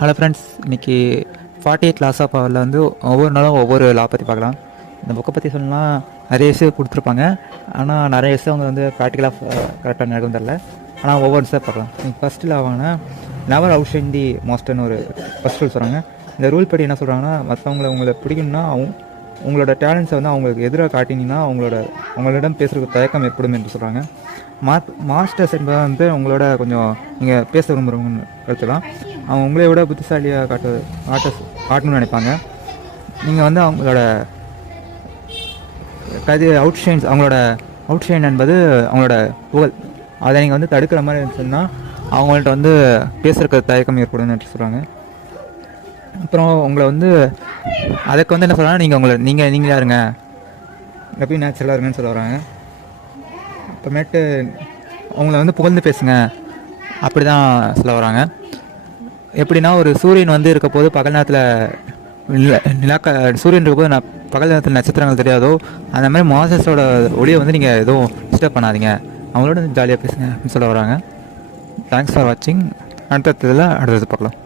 Hello friends, இன்றைக்கி 48 loss of பவரில் வந்து ஒவ்வொரு நாளும் ஒவ்வொரு லா பற்றி பார்க்கலாம். இந்த புக்கை பற்றி சொல்லலாம், நிறைய விஷயம் கொடுத்துருப்பாங்க. ஆனால் நிறைய விஷயம் அவங்க வந்து ப்ராக்டிக்கலாக கரெக்டாக நடக்கும் தெரில. ஆனால் ஒவ்வொரு விஷயம் பார்க்கலாம். நீங்கள் ஃபஸ்ட்டு லாவான நெவர் அவுட் ஷைன் தி மாஸ்டர்னு ஒரு ஃபஸ்ட் ரூல் சொல்கிறாங்க. இந்த ரூல் படி என்ன சொல்கிறாங்கன்னா, உங்களை பிடிக்கணும்னா உங்களோட டேலண்ட்ஸை வந்து அவங்களுக்கு எதிராக காட்டினீங்கன்னா உங்களிடம் பேசுகிறதுக்கு தயக்கம் ஏற்படும் என்று சொல்கிறாங்க. மாஸ்டர்ஸ் என்பதை வந்து உங்களோட கொஞ்சம் நீங்கள் பேச விரும்புகிறவங்கன்னு கருத்துலாம். அவங்க உங்களை விட புத்திசாலியாக காட்டணும்னு நினைப்பாங்க. நீங்கள் வந்து அவங்களோட அவங்களோட அவுட்ஷைன் என்பது அவங்களோட புகழ், அதை நீங்கள் வந்து தடுக்கிற மாதிரி இருந்துச்சுன்னா அவங்கள்ட்ட வந்து பேசுகிறதுக்கு தயக்கம் ஏற்படும் என்று சொல்கிறாங்க. அப்புறம் உங்களை வந்து அதுக்கு வந்து என்ன சொல்கிறாங்கன்னா, நீங்களே இருங்க, எப்பயும் நேச்சுரலாக இருங்கன்னு சொல்ல வராங்க. அப்புறமேட்டு அவங்கள வந்து புகழ்ந்து பேசுங்க, அப்படி தான் சொல்ல வராங்க. எப்படின்னா, ஒரு சூரியன் வந்து இருக்க போது பகல் நேரத்தில் சூரியன் இருக்க போது பகல் நேரத்தில் நட்சத்திரங்கள் தெரியாதோ அந்த மாதிரி மாசஸோட ஒளியை வந்து நீங்கள் எதுவும் டிஸ்டர்ப் பண்ணாதீங்க, அவங்களோட ஜாலியாக பேசுங்க அப்படின்னு சொல்ல வராங்க. தேங்க்ஸ் ஃபார் வாட்சிங். அடுத்ததில் அடுத்தது பார்க்கலாம்.